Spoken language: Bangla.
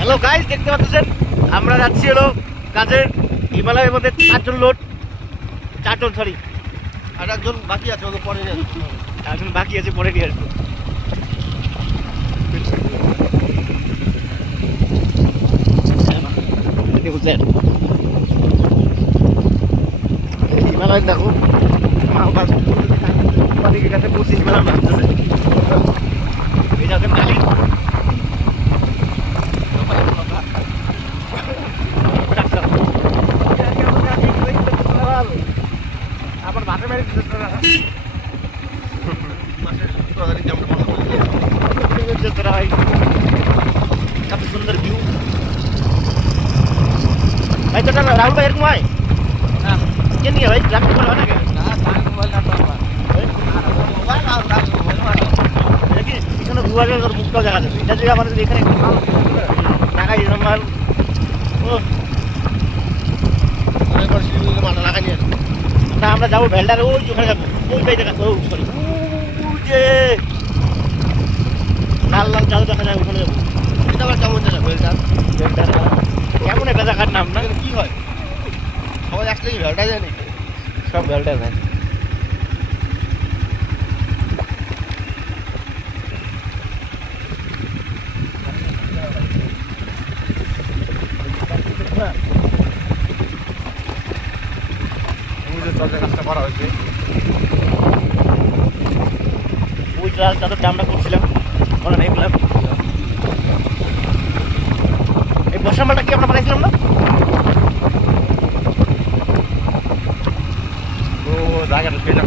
হ্যালো গাইস, দেখতে পাচ্ছেন আমরা যাচ্ছি হলো কাজের হিমালয়ের মধ্যে 4 জন লোড 4 জন সরি আর একজন বাকি আছে, ওকে পরে নিয়ে আসবো। একজন বাকি আছে, পরে নিয়ে আসবো। বুঝলেন হিমালয় দেখো মালিকের কাছে 25 বেলা নামতেছে। এই যাচ্ছেন মালিক আমার বাসে মেরে মাসের 17 আমরা বন্ধ করে দিয়েছি। তোরা ভাই কত সুন্দর ভিউ ভাই। তোটা রাহুল ভাই এরকম হয় না, কে নিয়ে ভাই রাখতে পারবে না কেন? না, তার মোবাইল না, বাবা। মোবাইল আর তার মোবাইল মানে। এটা কি পিছনে ঘুরে গেলে তোর মুখটাও দেখা যাবে। এটা যদি আমাদের এখানে টাকা আমার ও অনেকবার শিলিগুড়িতে মাথা লাগাই নিয়ে আসবো। না, আমরা যাবো ভেলডার, ওই ওখানে যাবো, ওইটাই দেখা ও সরি যে লাল লাল জাল দেখা যায়, ওখানে যাবো। এটা আবার কেমন জায়গা ভেলটা? ভেলডার কেমন একটা জায়গার নাম না, এখানে কি হয়? সবাই আসলে কি ভেলটা যায় নাকি? সব ভেলডার ভাই। চলছে, কাজটা করা হয়েছে। ওই রাস্তাটা আমরা করছিলাম, মনে নেই বললাম। এই বর্ষা মালটা কি আমরা বানাইছিলাম না? ও জায়গাটা সেটা